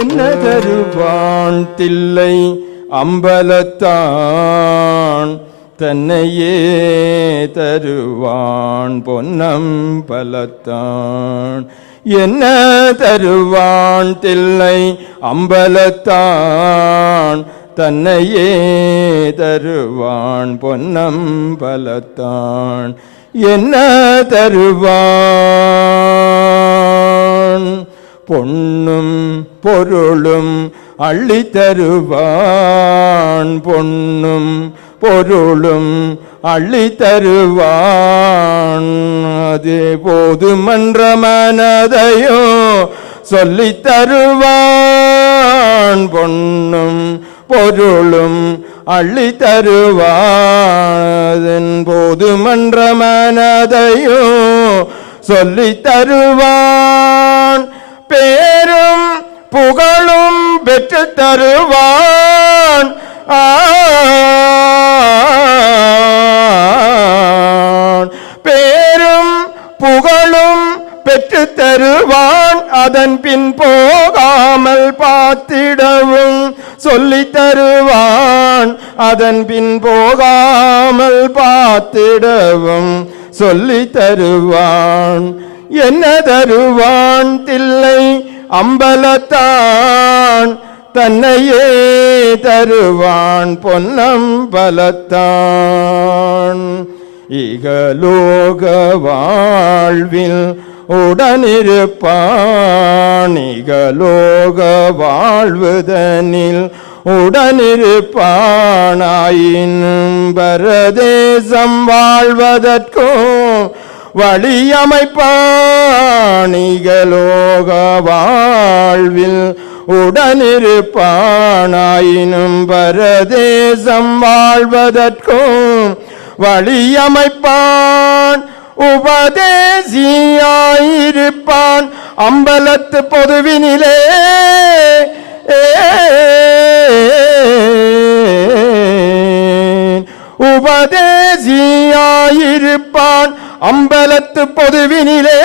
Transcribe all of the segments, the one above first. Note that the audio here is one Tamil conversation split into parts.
என்ன தருவான் தில்லை அம்பலத்தான் தன்னையே தருவான் பொன்னம்பலத்தான். என்ன தருவான் தில்லை அம்பலத்தான் தன்னையே தருவான் பொன்னம்பலத்தான். என்ன தருவான் பொன்னும் பொருளும் அள்ளி தருவான். பொன்னும் பொருளும் அள்ளி தருவான். அது போதுமன்ற மனதையோ சொல்லி தருவான். பொன்னும் பொருளும் அள்ளி தருவான். போதுமன்ற மனதையோ சொல்லி தருவான். பேரும் புகழும் பெற்று தருவான். பேரும் புகழும் பெற்று தருவான். அதன் பின் போகாமல் பார்த்திடவும் சொல்லி தருவான். அதன் பின் போகாமல் பார்த்திடவும் சொல்லி தருவான். என்ன தருவான் தில்லை அம்பலத்தான் தன்னையே தருவான் பொன்னம்பலத்தான். இகலோக வாழ்வில் உடனிருப்பான். இகலோக வாழ்வுதனில் உடனிருப்பானாயினும் பரதேசம் வாழ்வதற்கும் வழியமைப்பான். இகலோக வாழ்வில் உடனிருப்பானாயினும் பரதேசம் வாழ்வதற்கும் வழியமைப்பான். உபதேசியாயிருப்பான் அம்பலத்து பொதுவினிலே. உபதேசியாயிருப்பான் அம்பலத்து பொதுவினிலே.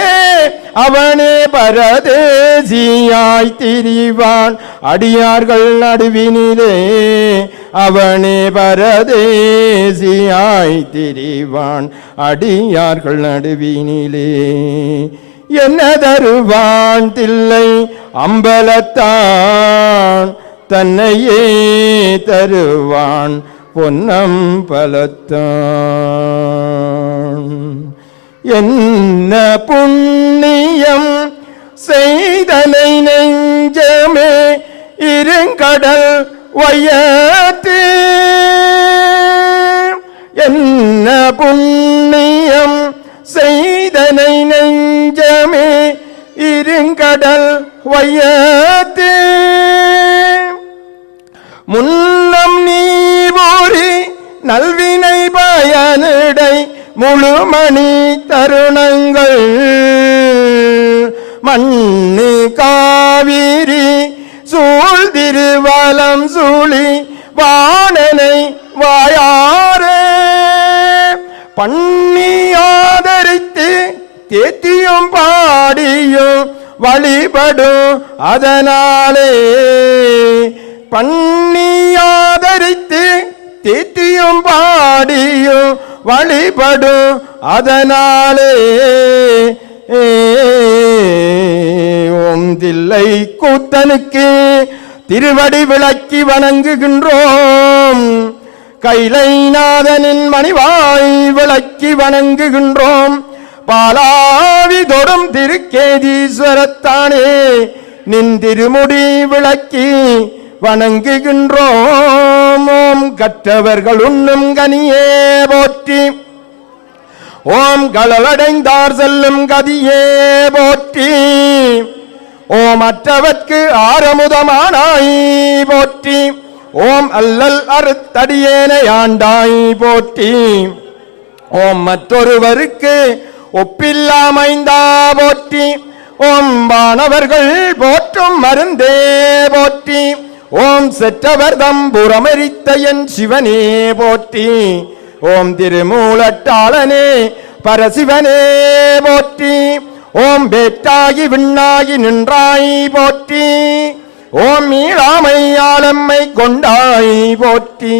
அவனே பரதேசியாய் திரிவான் அடியார்கள் நடுவினிலே. அவனே பரதேசியாய் திரிவான் அடியார்கள் நடுவினிலே. என்ன தருவான் தில்லை அம்பலத்தான் தன்னையே தருவான் பொன்னம்பலத்தான். என்ன புண்ணியம் செய்தனை நெஞ்சமே இருங்கடல் வையத்து. என்ன புண்ணியம் செய்தனை நெஞ்சமே இருங்கடல் வையத்து. முன்னம் நீ போரி நல்வினை பயனிடை முழுமணி தருணங்கள். மண்ணு காவிரி சூழ்திருவலம் சூழி வாணனை வாயாரே. பண்ணி ஆதரித்து தேத்தியும் பாடியும் வழிபடும் அதனாலே. பண்ணி ஆதரித்து தேத்தியும் பாடியும் வழிபடும் அதனாலே. ஓம் தில்லை கூத்தனுக்கு திருவடி விளக்கி வணங்குகின்றோம். கைலைநாதனின் மணிவாய் விளக்கி வணங்குகின்றோம். பாலாவி தொடும் திருக்கேதீஸ்வரத்தானே நின் திருமுடி விளக்கி வணங்குகின்றோம். ஓம் கற்றவர்கள் உண்ணும் கனியே போற்றி. ஓம் களலடைந்தார் செல்லும் கதியே போற்றி. ஓம் அற்றவர்க்கு ஆரமுதமானாய் போற்றி. ஓம் அல்லல் அறுத்தடியேனை ஆண்டாய் போற்றி. ஓம் மற்றொருவருக்கு ஒப்பில்லாமைந்தா போற்றி. ஓம் வானவர்கள் போற்றும் மருந்தே போற்றி. ஓம் செற்றவர் தம்புரமரித்த என் சிவனே போற்றி. ஓம் திருமூலட்டாளனே பரசிவனே போற்றி. ஓம் வேட்டாகி விண்ணாகி நின்றாய் போற்றி. ஓம் மீளாமை ஆளம்மை கொண்டாய் போற்றி.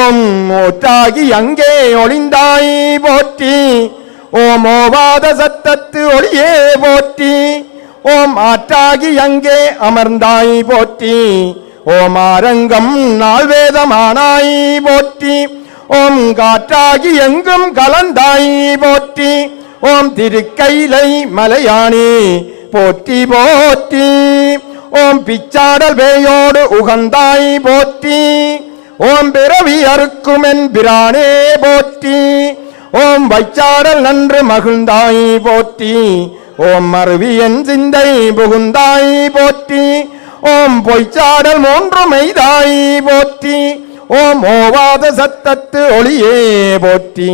ஓம் ஓற்றாகி அங்கே ஒளிந்தாய் போற்றி. ஓம் ஓவாத சத்தத்து ஒளியே போற்றி. ஓம் ஆற்றாகி அங்கே அமர்ந்தாய் போற்றி. ஓம் ஆரங்கம் நால்வேதமானாய் போற்றி. ஓம் காற்றாகி எங்கும் கலந்தாய் போற்றி. ஓம் திருக்கைலை மலையானே போற்றி போற்றி. ஓம் பிச்சாடல் வேயோடு உகந்தாய் போற்றி. ஓம் பிறவி அறுக்குமென் பிரானே போற்றி. ஓம் வைச்சாடல் நன்று மகிழ்ந்தாய் போற்றி. ஓம் மருவி என் சிந்தை புகுந்தாய் போற்றி. ஓம் பொய்ச்சாடல் மூன்று மெய்தாய் போற்றி. ஓம் ஓவாத சத்தத்து ஒளியே போற்றி.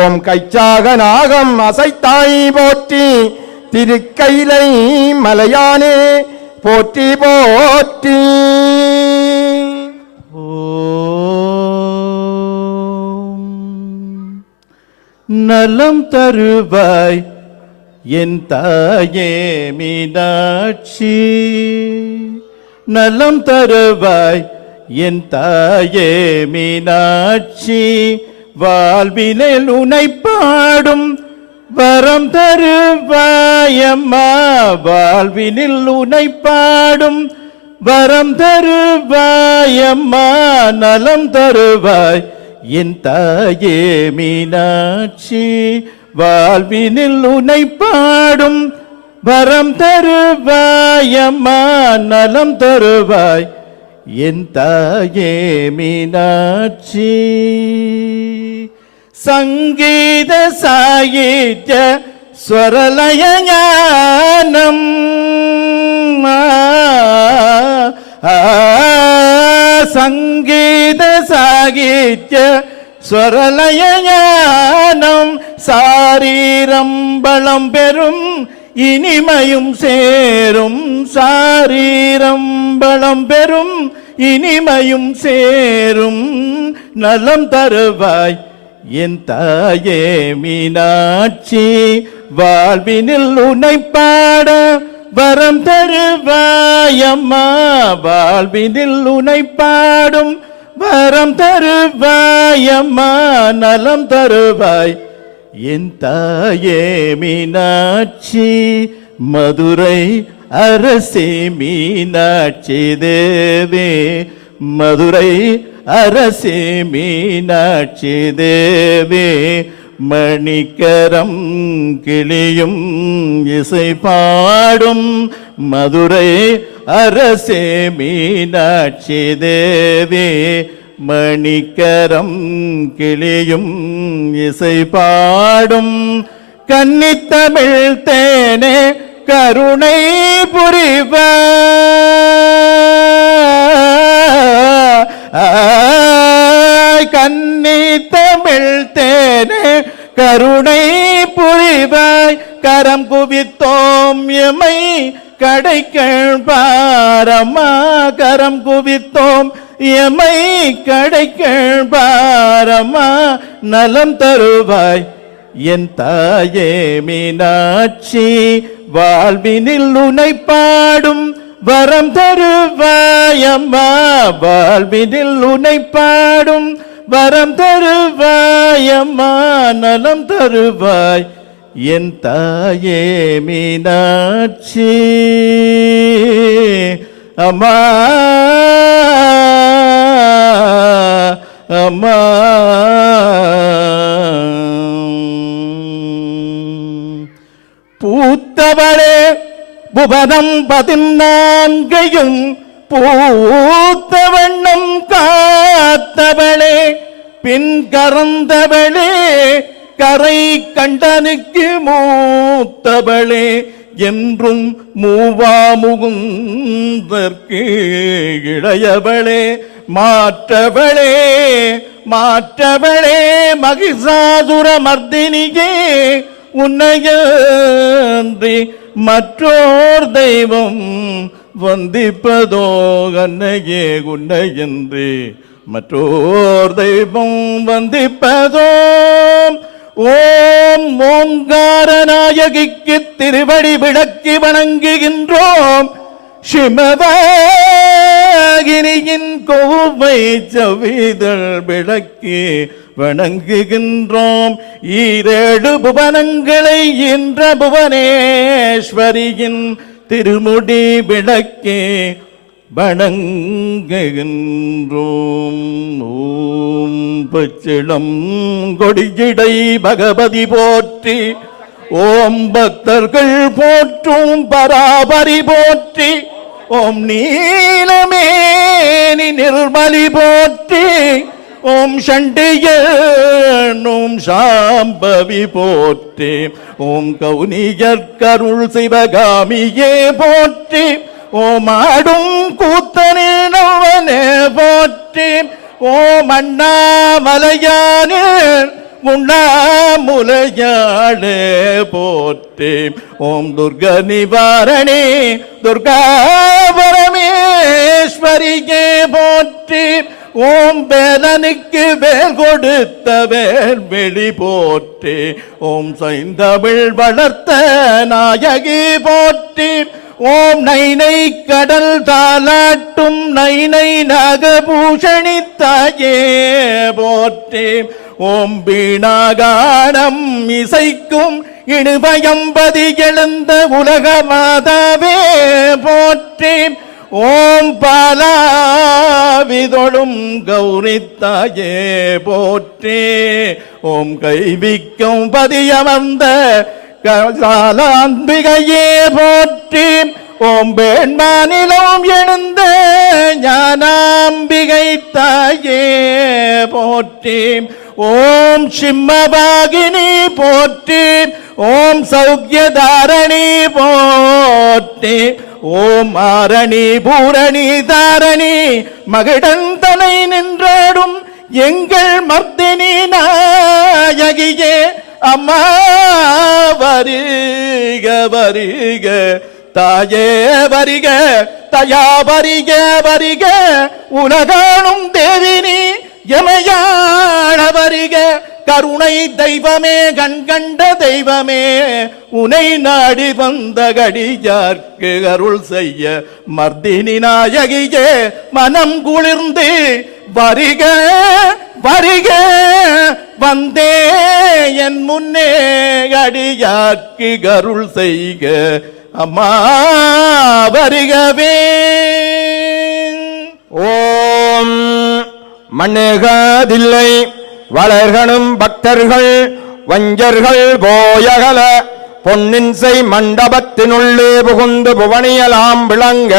ஓம் கைச்சாக நாகம் அசைத்தாய் போற்றி. திருக்கைலை மலையானே போற்றி போற்றி. நலம் தருவாய் என் தாயே மீனாட்சி. நலம் தருவாய் என் தாயே மீனாட்சி. வாழ்வினில் உனை பாடும் வரம் தருவாயம்மா. வாழ்வினில் உனை பாடும் வரம் தருவாயம்மா. நலம் தருவாய் என் தாயே மீனாட்சி. வாழ்வினில் உனை பாடும் வரம் தருவாயம்மா. நலம் தருவாய் என் தாயே மீனாட்சி. சங்கீத சாகித்ய ஸ்வரலய ஞானம் சங்கீத சாகித்ய ஸ்வரலய ஞானம் சாரீரம்பளம் பெறும் இனிமையும் சேரும். சாரீரம்பளம் பெறும் இனிமையும் சேரும். நலம் தருவாய் என் தாயே மீனாட்சி. வாழ்வினில் உனை பாட வரம் தருவாயம்மா. வாழ்வினில் உனை பாடும் வரம் தருவாயம்மா. நலம் தருவாய் என் தாயே மீனாட்சி. மதுரை அரசே மீனாட்சி தேவே. மதுரை அரசே மீனாட்சி தேவே. மணிக்கரம் கிளியும் இசை பாடும் மதுரை அரசே மீனாட்சி தேவே. மணிக்கரம் கிளியும் இசை பாடும் கன்னித்தமிழ் தேனே கருணை புரிவாய். கன்னித்தமிழ் தேனே கருணை புரிவாய். கரம் குவித்தோம் எமை கடைக்கள் பாரம்மா. கரம் குவித்தோம் எமை கடைக்கள் பாரம்மா. நலம் தருவாய் என் தாயே மீனாட்சி. வாழ்வினில் உனை பாடும் வரம் தருவாயம்மா. வாழ்வினில் உனை பாடும் வரம் தருவாயம்மா. நலம் தருவாய் என் தாயே மீனாட்சி. அம்மா அம்மா. பூத்தவளே புவனம் 14 பூத்த வண்ணம் காத்தவளே. பின் கறந்தவளே கரை கண்டனுக்கு மூத்தவளே. என்றும் மூவாமுகுந்தற்கு இளையவளே. மாற்றவளே மாற்றவளே மகிஷாசுர மர்தினியே. உன்னையன்றி மற்றோர் தெய்வம் வந்திப்பதோ அன்னையே. உன்னையன்றி மற்றோர் தெய்வம் வந்திப்பதோ. ஓம் ஓங்கார நாயகிக்கு திருவடி விளக்கி வணங்குகின்றோம். சிமவாகினியின் கோவை செவ்விதழ் விளக்கி வணங்குகின்றோம். ஈரேழு புவனங்களை இன்ற புவனேஸ்வரியின் திருமுடி விளக்கி வணங்குகின்றோம். ஓம் பச்சிளம் கொடியிடை பகவதி போற்றி. ஓம் பக்தர்கள் போற்றும் பராபரி போற்றி. ஓம் நீலமேனி நிர்மலி போற்றி. ஓம் சண்டியோம் சாம்பவி போற்றி. ஓம் கௌனியற்கருள் சிவகாமியே போற்றி. ஓம் ஆடும் கூத்தனே போற்றி. ஓம் அண்ணாமலையானே உண்ணாமுலையாளே போற்றி. ஓம் துர்க நிவாரணி துர்கா பரமேஸ்வரியே போற்றி. ஓம் வேலனுக்கு வேல் கொடுத்த வேல்வெளி போற்றி. ஓம் சைந்தமிழ் வளர்த்த நாயகி போற்றி. ஓம் நைனை கடல் தாலாட்டும் நைனை நாகபூஷணி தாயே போற்றி. ஓம் வீணாகானம் இசைக்கும் இணுபயம்பதி எழுந்த உலக மாதாவே போற்றி. ஓம் பாலாவிதொழும் கௌரித்தாயே போற்றி. ஓம் கைவிக்கும் பதியமர்ந்த காலாம்பிகையே போற்றி. ஓம் வேண்மானிலம் எழுந்த ஞானாம்பிகை தாயே போற்றி. ஓம் சிம்மபாகினி போற்றி. ஓம் சௌக்கியதாரணி போற்றி. ஓம் ஆரணி பூரணி தாரணி மகிடந்தனை நின்றாடும் எங்கள் மர்த்தினி நாயகியே அம்மா வருக வருக தாயே வருக தயா வருக வருக உலகானும் தேவினி எமையாள வருக கருணை தெய்வமே கண்கண்ட தெய்வமே உனை நாடி வந்த கடியார்க்கு அருள் செய்ய மர்தினி நாயகியே மனம் குளிர்ந்து வருக வருக வந்தே என் முன்னே அடியார்க்கு அருள் செய்க அம்மா வருகவே. ஓம் மண்ணுகதில்லை வளர்களும் பக்தர்கள் வஞ்சர்கள் போயகல பொன்னின்சை மண்டபத்தினுள்ளே புகுந்து புவனியலாம் விளங்க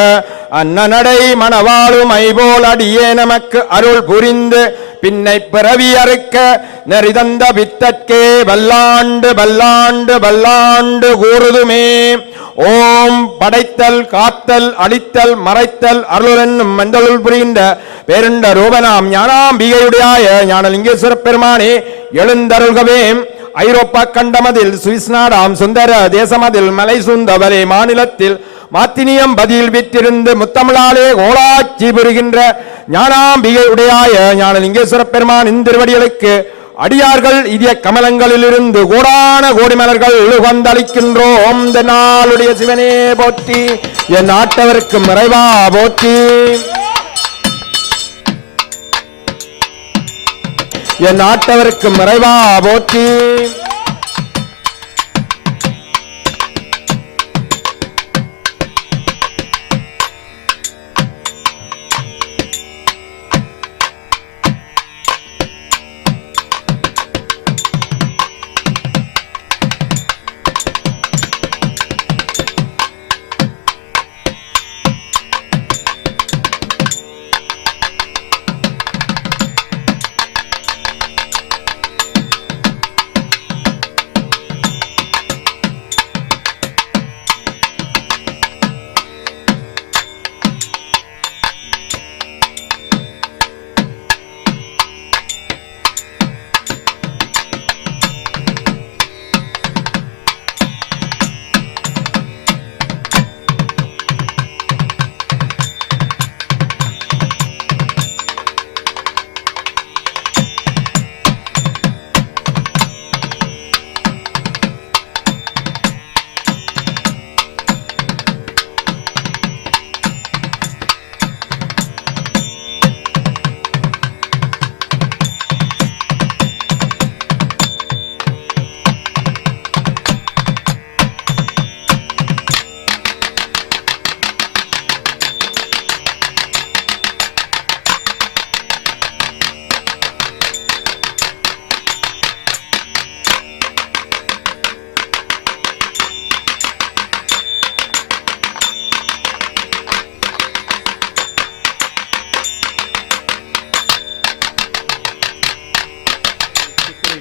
அன்னநடை மணவாளும் ஐபோல் அடியே நமக்கு அருள் புரிந்து பின்னை பிறவி அறுக்க நெறிதந்த வித்தற்கே வல்லாண்டு வல்லாண்டு வல்லாண்டு கூறுதுமே. ஓம் படைத்தல் காத்தல் அழித்தல் மறைத்தல் அருளென்னும் மந்தொழில் புரிகின்ற பேருண்ட ரூபனாம் ஞானாம்பிகையுடைய ஞானலிங்கேஸ்வர பெருமானே எழுந்தருள்கவே. ஐரோப்பா கண்டமதில் சுவிஸ் நாடாம் சுந்தர தேசமதில் மலை சுந்தவரே மாநிலத்தில் மாத்தினியம் பதியில் விற்றிருந்து முத்தமிழாலே ஓளாட்சி புரிகின்ற ஞானாம்பிகையுடைய ஞானலிங்கேஸ்வர பெருமான் இந்திருவடிகளுக்கு அடியார்கள் இதய கமலங்களிலிருந்து கோடான கோடி மலர்கள் வந்தளிக்கின்றோம். இந்த நாளுடைய சிவனே போற்றி. என் நாட்டவருக்கு மறைவா போற்றி. என் நாட்டவருக்கு மறைவா போற்றி.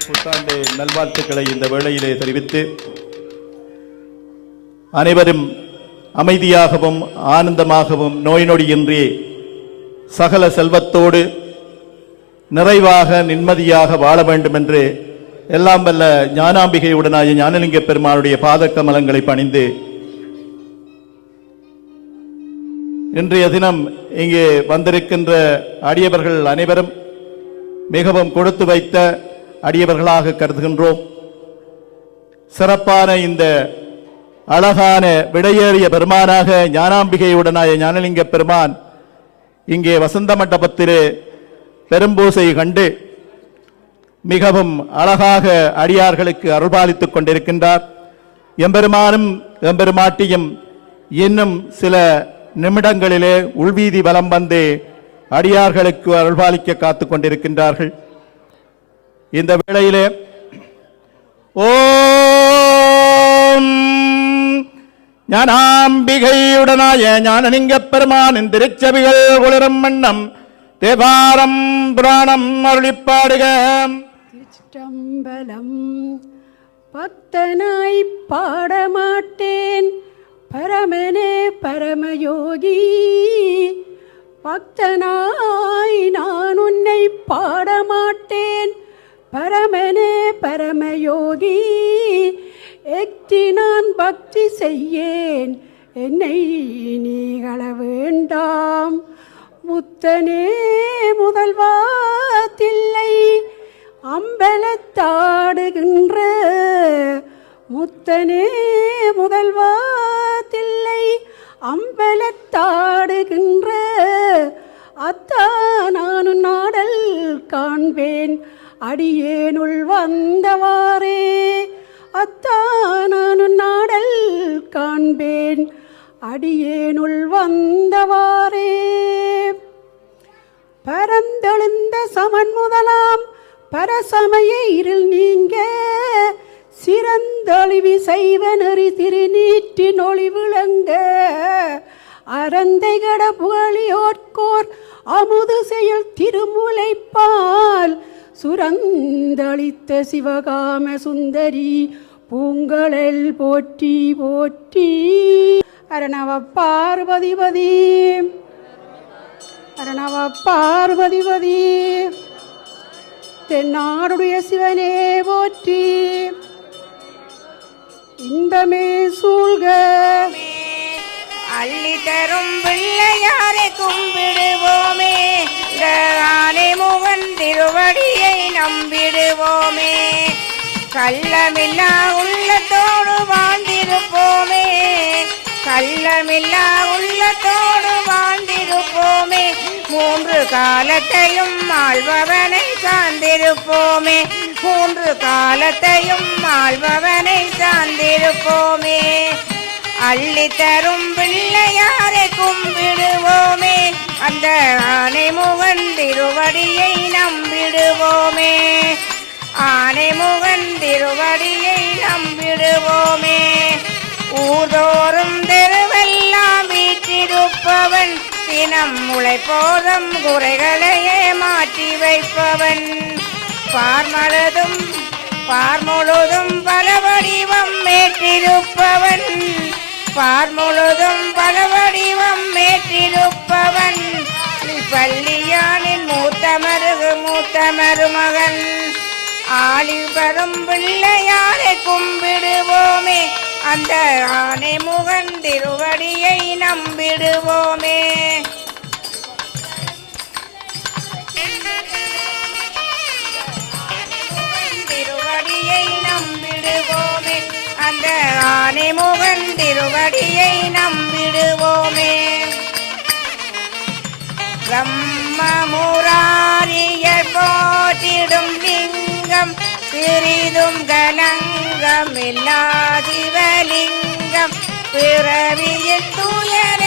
புத்தாண்டு நல்வாழ்த்துக்களை இந்த வேளையிலே தெரிவித்து அனைவரும் அமைதியாகவும் ஆனந்தமாகவும் நோய் நொடியின்றி சகல செல்வத்தோடு நிறைவாக நிம்மதியாக வாழ வேண்டும் என்று எல்லாம் வல்ல ஞானாம்பிகையுடனாய ஞானலிங்க பெருமானுடைய பாதக்கமலங்களை பணிந்து இன்றைய தினம் இங்கே வந்திருக்கின்ற அடியவர்கள் அனைவரும் மிகவும் கொடுத்து வைத்த அடியவர்களாக கருதுகின்றோம். சிறப்பான இந்த அழகான விடையேறிய பெருமானாக ஞானாம்பிகையுடனாய ஞானலிங்க பெருமான் இங்கே வசந்த மண்டபத்திலே பெரும்பூசை கண்டு மிகவும் அழகாக அடியார்களுக்கு அருள்பாலித்துக் கொண்டிருக்கின்றார். எம்பெருமானும் எம்பெருமாட்டியும் இன்னும் சில நிமிடங்களிலே உள்வீதி வலம் வந்து அடியார்களுக்கு அருள்பாலிக்க காத்துக் கொண்டிருக்கின்றார்கள். இந்த வேளையிலே ஓம் ஞானாம்பிகையுடனாய ஞானலிங்க பெருமானின் திருச்செவிகள் குளிரும் வண்ணம் தேவாரம் புராணம் அருளிப்பாடுக. திருச்சிற்றம்பலம். பக்தனாய் பாடமாட்டேன் பரமனே பரமயோகி, பக்தனாய் நான் உன்னை பாடமாட்டேன் பரமனே பரமயோகி. எத்தி நான் பக்தி செய்யேன் என்னை நீகள வேண்டாம். முத்தனே முதல்வா தில்லை அம்பலத்தாடுகின்ற, முத்தனே முதல்வா தில்லை அம்பலத்தாடுகின்ற, அத்தா நானு நாடல் காண்பேன் அடியேனுள் வந்தவாறே. அத்தா நானு நாடல் காண்பேன் அடியேனுள் வந்தவாறே. பரந்தெழுந்த சமன் முதலாம் பரசமய இருள் நீங்க, சிறந்தொழிவி செய்வ நெறி திருநீற்றி நொழி விளங்க, அறந்தை கட புகழியோர்கோர் அமுது செயல் திருமுலைப்பால், சுரந்தளித்த சிவகாம சுந்தரி பூங்கழல் போற்றி போற்றி. அரணவ பார்வதிபதி அரணவ பார்வதிபதி, தென்னாடுடைய சிவனே போற்றி. இன்பமே சூழ்க அள்ளி தரும் பிள்ளையாரை கும்பிடுவோமே, ஆனை முகன் திருவடியை நம்பிடுவோமே. கள்ளமில்லா உள்ளத்தோடு வாழ்ந்திருப்போமே, கள்ளமில்லா உள்ளத்தோடு வாழ்ந்திருப்போமே. மூன்று காலத்தையும் ஆள்பவனை சார்ந்திருப்போமே, மூன்று காலத்தையும் ஆள்பவனை சார்ந்திருப்போமே. அள்ளி தரும் பிள்ளையாரை கும்பிடுவோமே, அந்த ஆனை முகன் திருவடியை நம்பிடுவோமே, ஆனை முகன் திருவடியை நம்பிடுவோமே. ஊதோறும் தெருவெல்லாம் வீற்றிருப்பவன், தினம் உழைப்போதும் குறைகளையே மாற்றி வைப்பவன். பார்முழுதும் பல வடிவம் மேற்றிருப்பவன், பார்முழுதும் பல வடிவம் மேற்றிருப்பவன். பள்ளியானின் மூத்த மருமகன், ஆளி வரும் பிள்ளையாரை கும்பிடுவோமே, அந்த ஆனை முகன் திருவடியை நம்பிடுவோமே. திருவடியை நம்பிடுவோமே, அந்த ஆனை முகன் திருவடியை நம்பிடுவோமே. பிரம்மமுராரியர் போற்றிடும் லிங்கம், சிறிதும் கலங்கம் இல்லா சிவலிங்கம், பிறவியில் துயர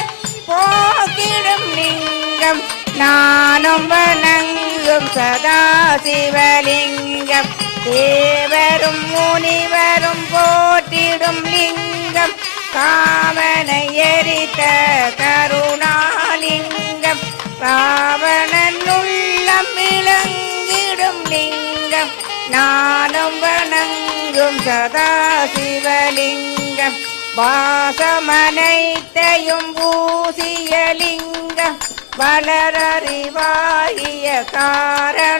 போக்கிடும் லிங்கம், நானும் வணங்கும் சதா சிவலிங்கம். தேவரும் முனிவரும் போற்றிடும் லிங்கம், காமனை எரித்த கருணாலிங்கம், ராவணன் உள்ளம் விளங்கிடும் லிங்கம், நானும் வணங்கும் சதா சிவலிங்கம் வாசமனைத்தையும் பூசியலிங்கம் வளரறிவாகிய காரணலிங்கம்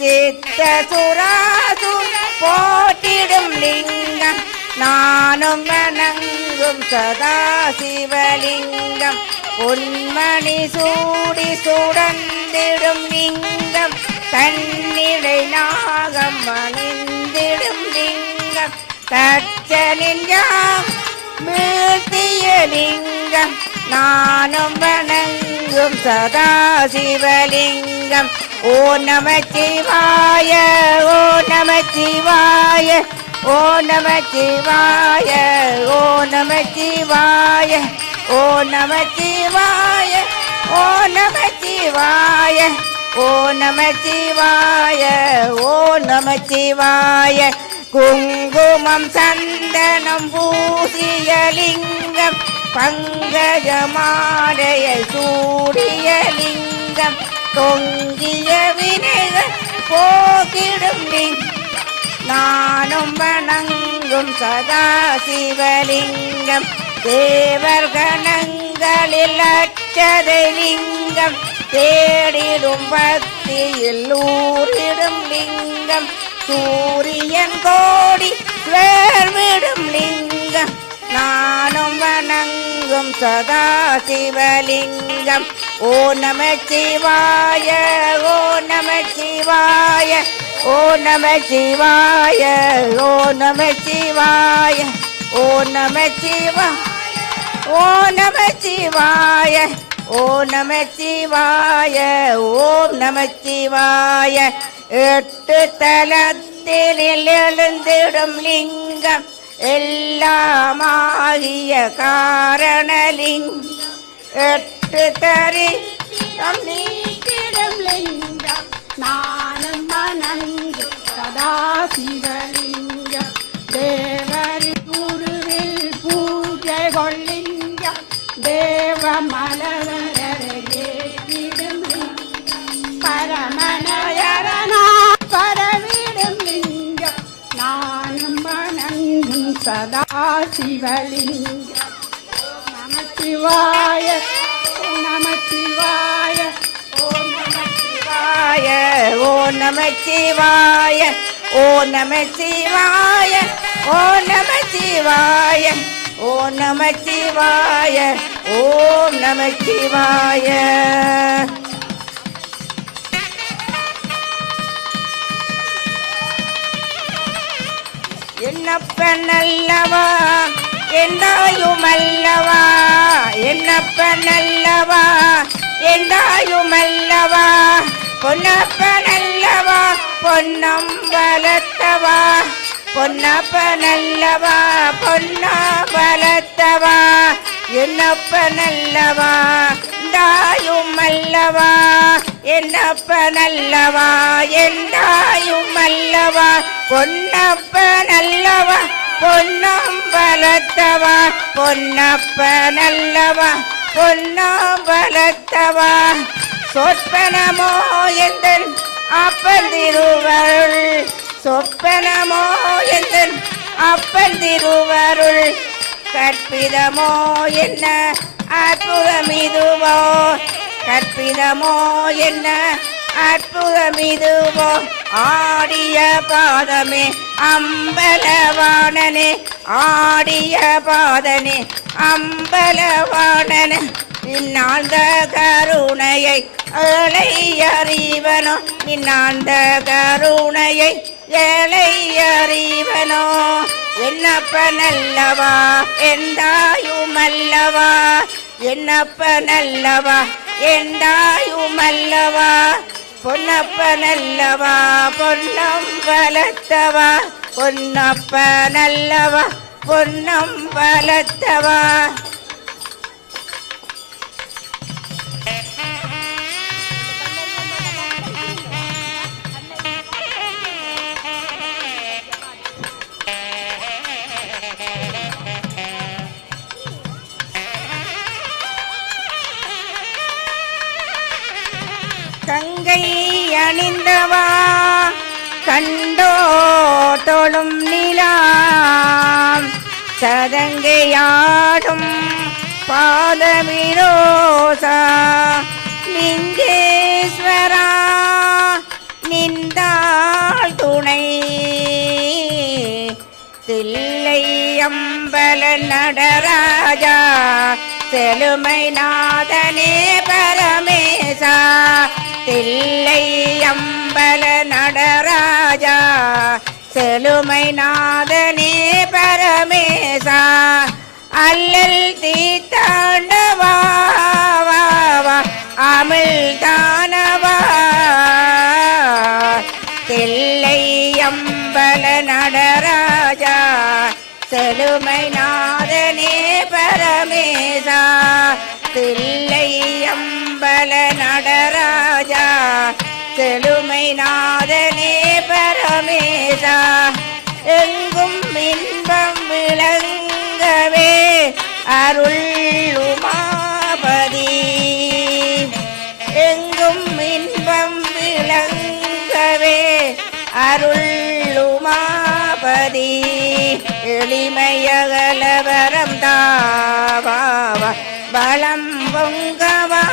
சித்த சுராசுர போட்டிடும் லிங்கம் நானும் வணங்கும் சதா சிவலிங்கம் பொன்மணி சூடி சுடந்திடும் லிங்கம் தன்னிடை நாகம் அணிந்திடும் லிங்கம் தச்சனின் வீழ்த்திய லிங்கம் நானும் வணங்கும் சதா சிவலிங்கம் ஓ நமச்சிவாய ஓ நமச்சிவாய ஓ நமச்சிவாய ஓ நமச்சிவாய ஓ நமச்சிவாய ஓ நமச்சிவாய ஓ நமச்சிவாய ஓ நமச்சிவாய குங்குமம் சந்தனம் பூசிய லிங்கம் பங்கஜமாலையை சூடிய லிங்கம் தொங்கிய வினைகள் போக்கிடும் லிங்கம் நானும் வணங்கும் சதா சிவலிங்கம் தேவர் கணங்களில் அச்சதை லிங்கம் தேடிடும் பக்தியில் ஊரிடும் லிங்கம் சூரியன் கோடி வேர்விடும் லிங்கம் நானும் வணங்கும் சதா சிவலிங்கம் ஓ நமச்சிவாய ஓ நமச்சிவாய ஓ நமச்சிவாய ஓ நமச்சிவாய ஓ நமச்சிவாய ஓ நமச்சிவாய ஓம் நமச்சிவாய ஓம் நமச்சிவாய எட்டு தலத்தில் எழுந்திடும் லிங்கம் எல்லாமாகிய காரணலிங்கம் எட்டு தரி நீக்கிடும் லிங்கம் நானும் வணங்கும் சதா சிவலிங்கம் தேவரி குருவில் பூஜை கொள்ளிங்கம் தேவ மலரேற்றிடும் பரமனயரனா பரவிடும் லிங்கம் நானும் வணங்கும் சதா சிவலிங்கம் நமச்சிவாய நமச்சிவாய ஓ நமச்சிவாய ஓ நமச்சிவாய ஓ நமச்சிவாய ஓ நமச்சிவாய ஓம் நமச்சிவாய என்னப்பன் அல்லவா என்றாயுமல்லவா என்னப்பன் அல்லவா என்றாயுமல்லவா பொன்னப்பன் அல்லவா பொன்னம்பலத்தவா பொன்னப்பன் அல்லவா பொன்னம்பலத்தவா என்னப்பன் அல்லவா என்றாயும் அல்லவா என்னப்பன் அல்லவா என்றாயும் அல்லவா பொன்னப்பன் அல்லவா பொன்னம்பலத்தவா பொன்னப்பன் அல்லவா பொன்னம்பலத்தவா சொற்பனமோ எந்தன் அப்பன் திருவருள் சொற்பனமோ எந்தன் அப்பன் திருவருள் கற்பிதமோ என்ன அற்புதமிதுவோ கற்பிதமோ என்ன அற்புதமிதுவோ ஆடிய பாதமே அம்பலவாணனே ஆடிய பாதனே அம்பலவாணனே நின்னாந்த கருணையை ஏழை அறிவனோ நின்னாந்த கருணையை ஏழை அறிவனோ என்னப்பனல்லவா என்றாயுமல்லவா என்னப்பனல்லவா என்றாயுமல்லவா பொன்னப்பனல்லவா பொன்னம்பலத்தவா பொன்னப்பனல்லவா பொன்னம்பலத்தவா கங்கை அணிந்தவா கண்டோ தொழும் நிலாம் சதங்கையாடும் பாதவிரோசா லிங்கேஸ்வரா நின்றாள் துணை தில்லை அம்பல நடராஜா செழுமை நாதனே பரமேசா தில்லை அம்பல நடராஜா செழுமை நாதனே பரமேசா அல்லல் தீத்தாண்டவா அமிழ் தானவா தில்லை அம்பல நடராஜா செழுமை நாதனே பரமேசா தில்லை அம்பல நடராஜா செழுமை நாதனே பரமேசா எங்கும் இன்பம் விளங்கவே அருள் உமாபதி எங்கும் இன்பம் விளங்கவே அருள் உமாபதி எளிமையகலவரம் தாவா பலம் பொங்கவா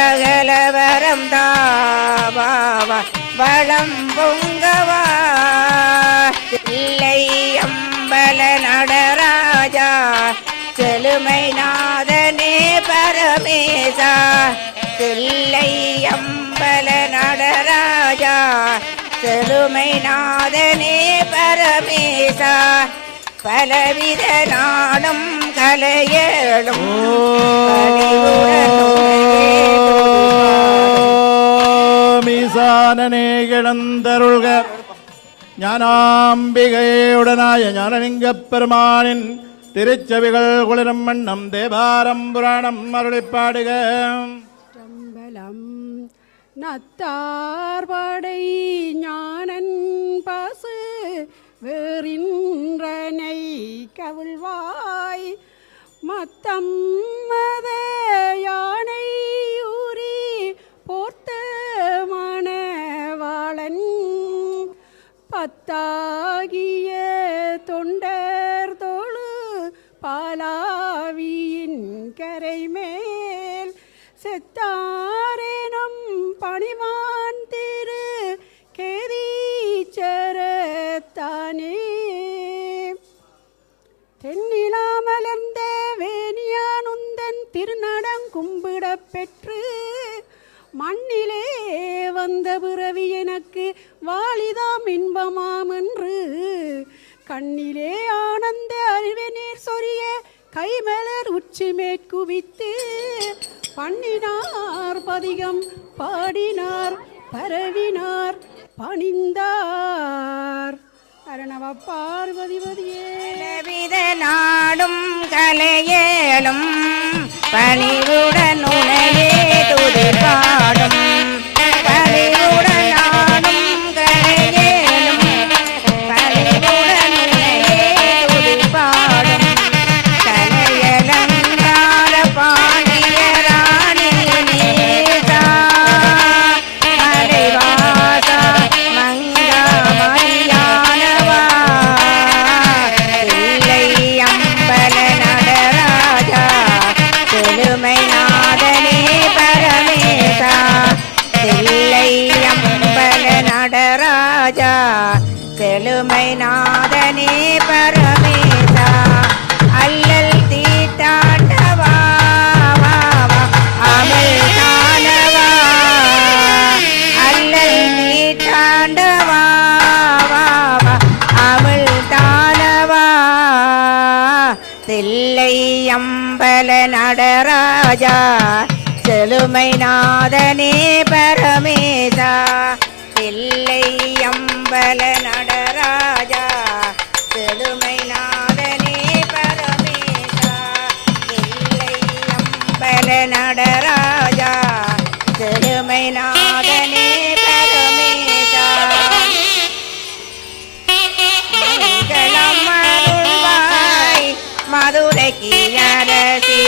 எளிமையகலவரம் தாவா பலம் பொங்கவா தில்லை அம்பல நடராஜா செழுமை நாதனே பரமேசா தில்லை அம்பல நடராஜா செழுமை நாதனே பரமேசா பலவித நாடும் கலையேளும் மீசானனே இழந்தருள்க ஞானாம்பிகையுடனாய ஞானலிங்கப் பெருமானின் திருச்செவிகள் குளிரும் மன்னம் தேவாரம் புராணம் அருளிப்பாடுக சம்பலம் நத்தார்படை ஞானன் பசு வேறின்றனை கவிழ்வாய் மத்தம் மத யானை ஊரி போர்த்த மணவாளன் பத்தாகிய தொண்டர் தோழு பாலாவியின் கரைமேல் செத்தாரேனும் பணிவான் திரு கேதீச்சரத்தானே தென்னிலா மலர்ந்த வேணியானுந்தன் திருநடம் கும்பிடப் பெற்று மண்ணிலே வந்த பிறவி எனக்கு வாலிதாம் இன்பமாம் என்று கண்ணிலே ஆனந்த அறிவநீர் சொரிய கைமலர் உச்சி மேற்குவித்து பண்ணினார் பதிகம் பாடினார் பரவினார் பணிந்தார் அரணவ பார்வதிபதியே வித நாடும் கலையேலும் பணிவுடன் உனையே துதிபாடும் பணிவுடன் நாடும் கலையேலும் பணிவுடன் உனையே துதிபாடும் கலையலங்கார பாணிய ராணி நேசா மலைவாசா மங்கா மரியானவா தில்லை அம்பல நடராஜா செழுமை நாதனே பரமேசா தில்லை அம்பல நடராஜா செழுமை நாதனே பரமேசா அல்லல் தீட்டாண்டவா அமல் தானவா அல்லல் தீட்டாண்டவா அமல் தானவா தில்லை அம்பல நடராஜா செழுமை நாதனே பரமேசா தில்லை அம்பல நடராஜா செழுமை நாதனே பரமேசா தில்லை அம்பல நடராஜா செழுமை நாதனே பரமேசா மங்களம் அருள்வாய் மதுரைக்கு அரசி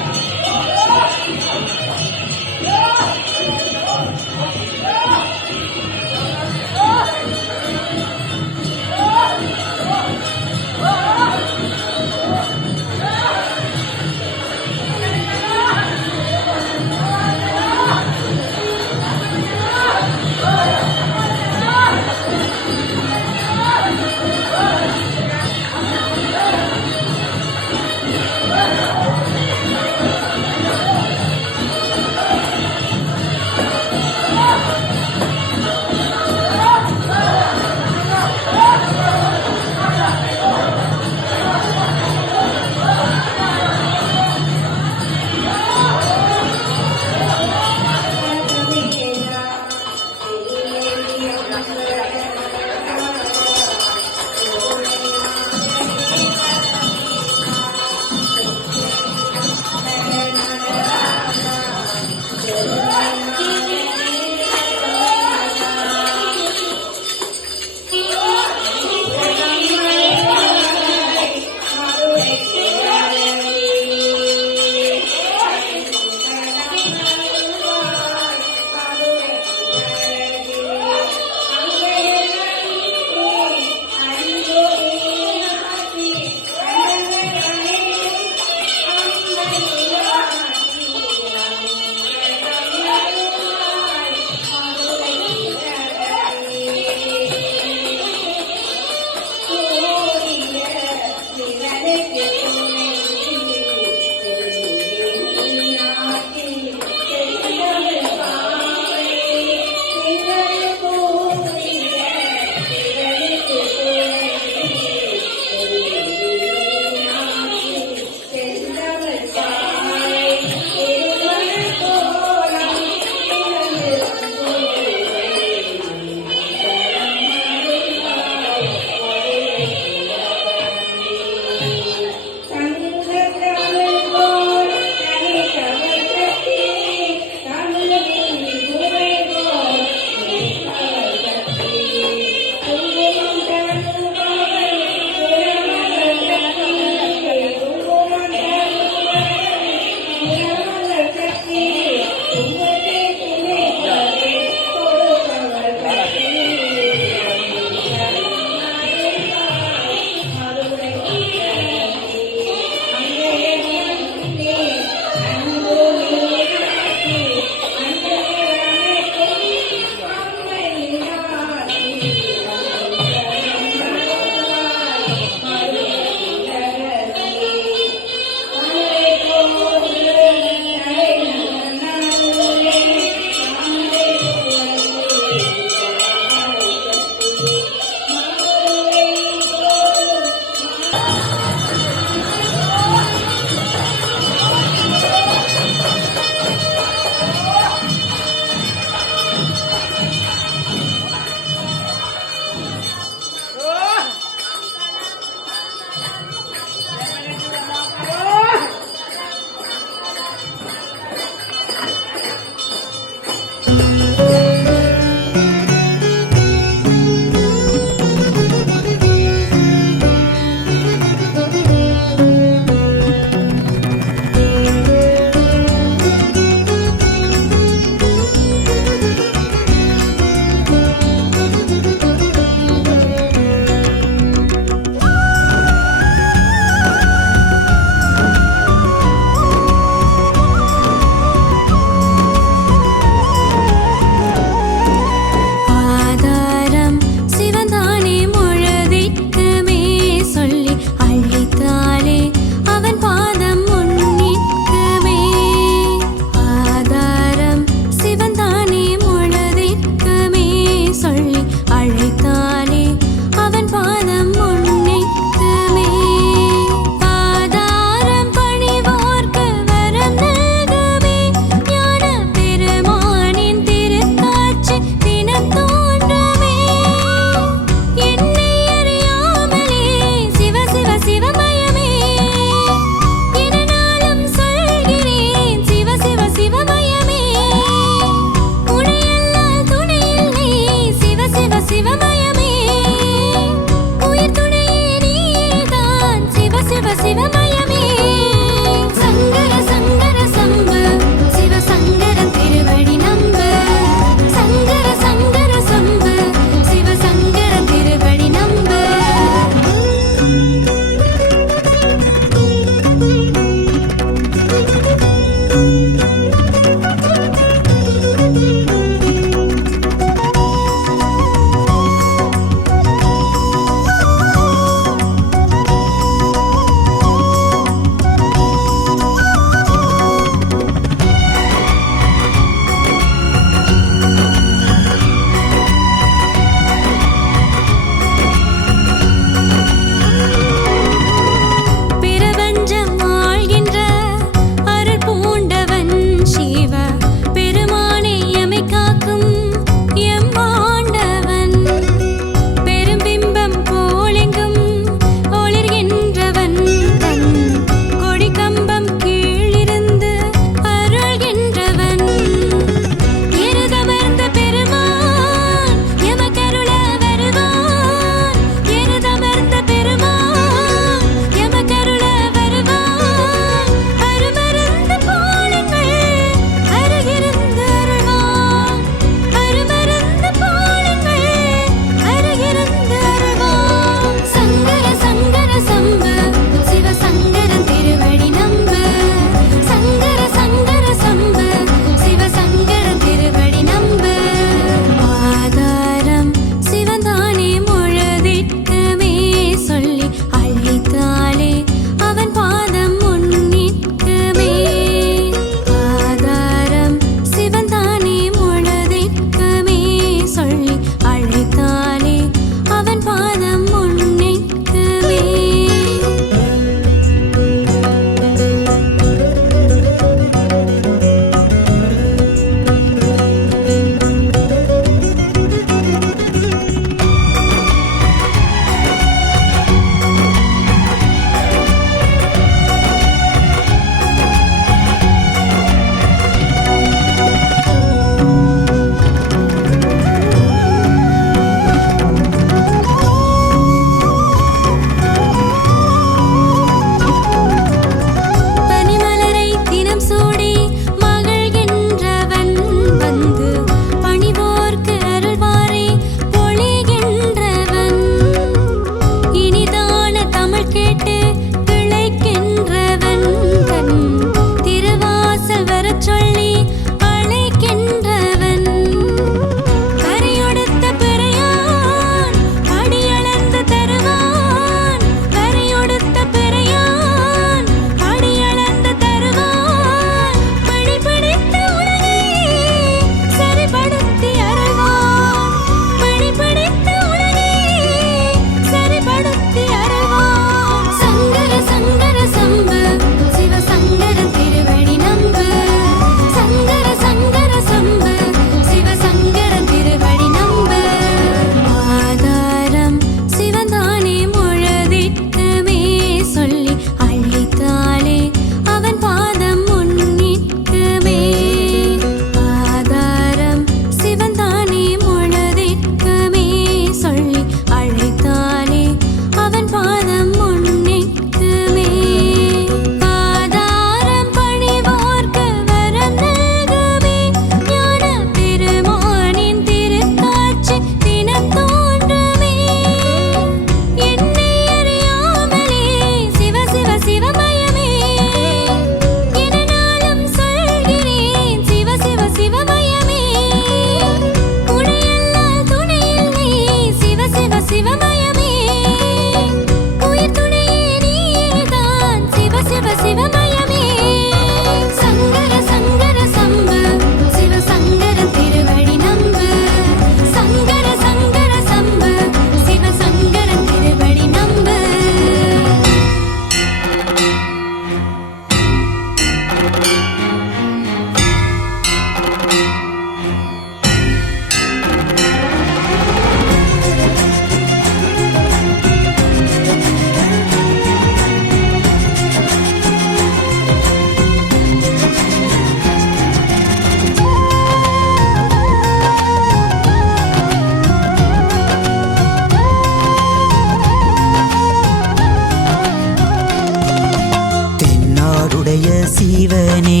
இதய சீவனே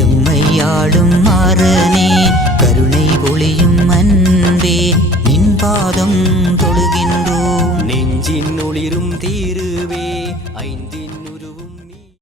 எம்மை ஆளும் மாறனே கருணை